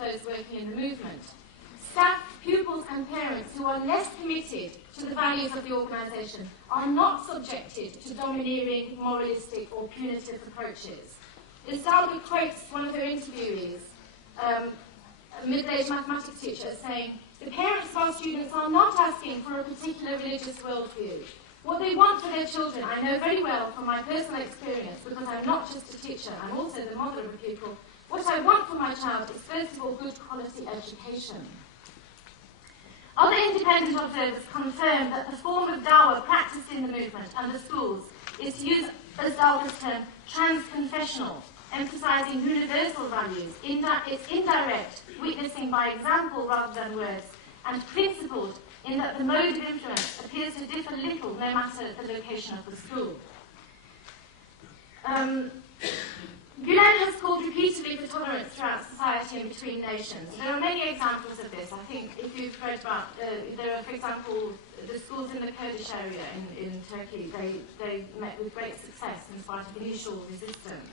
those working in the movement. Staff, pupils and parents who are less committed to the values of the organisation are not subjected to domineering, moralistic or punitive approaches. Istalga quotes one of her interviewees, a middle-aged mathematics teacher, as saying, "The parents of our students are not asking for a particular religious worldview. What they want for their children, I know very well from my personal experience, because I'm not just a teacher, I'm also the mother of a pupil. What I want for my child is, first of all, good quality education." Other independent observers confirm that the form of dawah practiced in the movement and the schools is, to use Istalga's term, trans-confessional, emphasising universal values. It's indirect, witnessing by example rather than words, and principled in that the mode of influence appears to differ little no matter the location of the school. Gülen has called repeatedly for tolerance throughout society and between nations. There are many examples of this. I think if you've read about, there are, for example, the schools in the Kurdish area in Turkey, they met with great success in spite of initial resistance.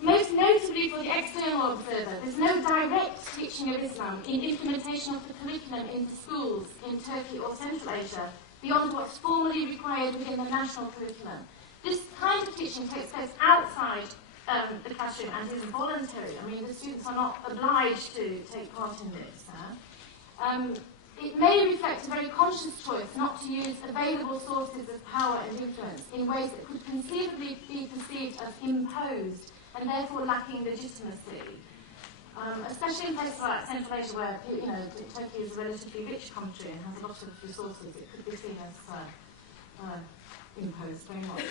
Most notably for the external observer, there's no direct teaching of Islam in implementation of the curriculum in schools in Turkey or Central Asia beyond what's formally required within the national curriculum. This kind of teaching takes place outside the classroom and is voluntary. I mean, the students are not obliged to take part in this. It may reflect a very conscious choice not to use available sources of power and influence in ways that could conceivably be perceived as imposed and therefore lacking legitimacy. Especially in places like Central Asia, where Turkey is a relatively rich country and has a lot of resources, it could be seen as imposed very much.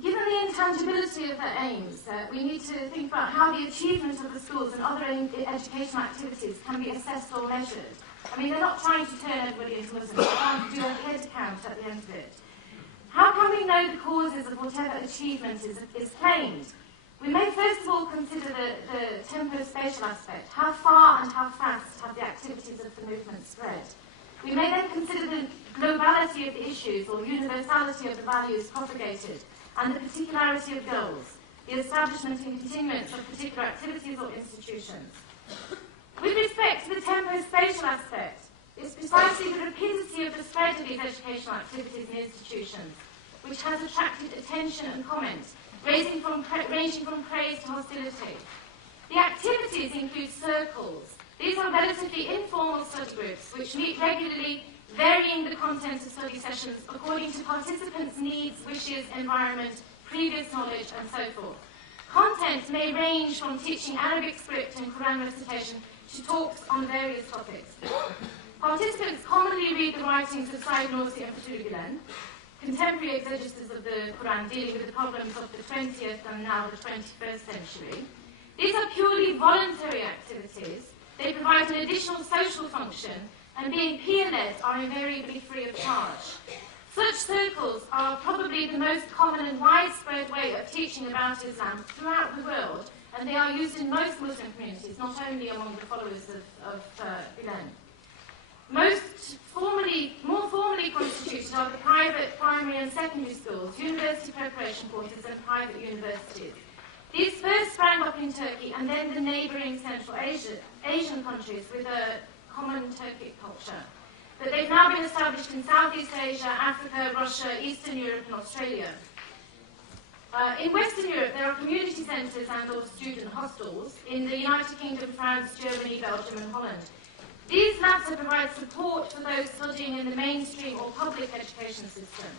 Given the intangibility of their aims, we need to think about how the achievement of the schools and other educational activities can be assessed or measured. I mean, they're not trying to turn everybody into Muslims, they're trying to do a head count at the end of it. How can we know the causes of whatever achievement is claimed? We may first of all consider the tempo-spatial aspect. How far and how fast have the activities of the movement spread? We may then consider the globality of the issues or universality of the values propagated and the particularity of goals, the establishment and continuance of particular activities or institutions. With respect to the tempo-spatial aspect, it's precisely the rapidity of the spread of these educational activities and institutions which has attracted attention and comment, ranging from praise to hostility. The activities include circles. These are relatively informal study groups which meet regularly, varying the content of study sessions according to participants' needs, wishes, environment, previous knowledge, and so forth. Content may range from teaching Arabic script and Quran recitation to talks on various topics. Participants commonly read the writings of Sayyid Nursi and Fethullah Gülen, contemporary exegesis of the Quran dealing with the problems of the 20th and now the 21st century. These are purely voluntary activities. They provide an additional social function, and being peer-led are invariably free of charge. Such circles are probably the most common and widespread way of teaching about Islam throughout the world, and they are used in most Muslim communities, not only among the followers of Gülen. More formally constituted are the private primary and secondary schools, university preparation courses and private universities. These first sprang up in Turkey and then the neighbouring Central Asian countries with a common Turkic culture. But they've now been established in Southeast Asia, Africa, Russia, Eastern Europe and Australia. In Western Europe, there are community centres and or student hostels in the United Kingdom, France, Germany, Belgium and Holland. These latter provide support for those studying in the mainstream or public education system.